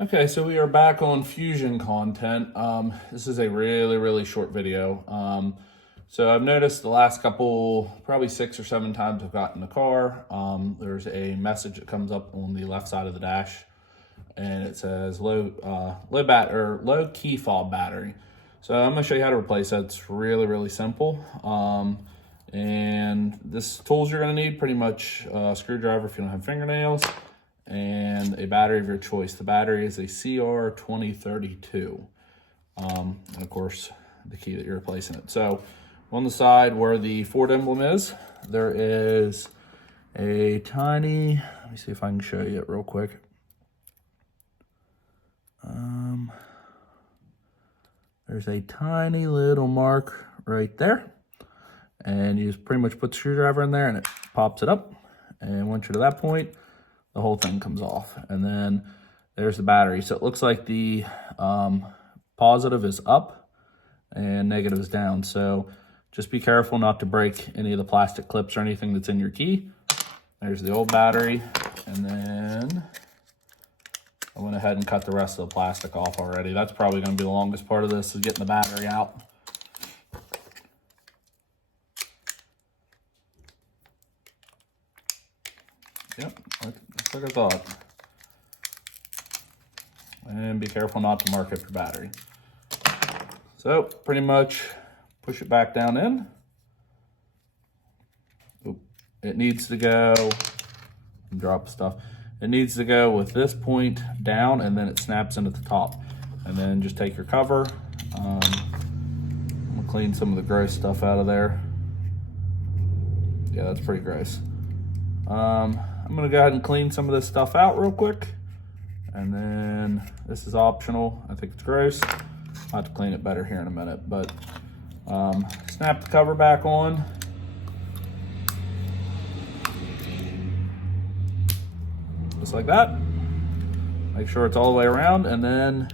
Okay, so we are back on Fusion content. This is a really short video. So I've noticed the last couple, probably 6 or 7 times I've gotten in the car, there's a message that comes up on the left side of the dash, and it says low key fob battery. So I'm gonna show you how to replace that. It's really simple. And this tools you're gonna need, pretty much a screwdriver if you don't have fingernails, and a battery of your choice. The battery is a CR2032. And of course, the key that you're replacing it. So on the side where the Ford emblem is, there is a tiny, let me see if I can show you it real quick. There's a tiny little mark right there. And you just pretty much put the screwdriver in there and it pops it up. And once you're to that point, the whole thing comes off. And then there's the battery. So it looks like the positive is up and negative is down. So just be careful not to break any of the plastic clips or anything that's in your key. There's the old battery. And then I went ahead and cut the rest of the plastic off already. That's probably going to be the longest part of this, is getting the battery out. Yep, that's like I thought. And be careful not to mark up your battery. So pretty much push it back down in. Oop. It needs to go, drop stuff. It needs to go with this point down, and then it snaps into the top. And then just take your cover. I'm gonna clean some of the gross stuff out of there. Yeah, that's pretty gross. I'm gonna go ahead and clean some of this stuff out real quick. And then this is optional. I think it's gross. I'll have to clean it better here in a minute, but snap the cover back on. Just like that. Make sure it's all the way around, and then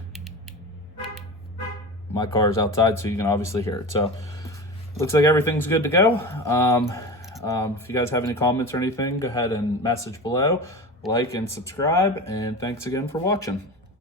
my car is outside so you can obviously hear it. So looks like everything's good to go. If you guys have any comments or anything, go ahead and message below, like and subscribe, and thanks again for watching.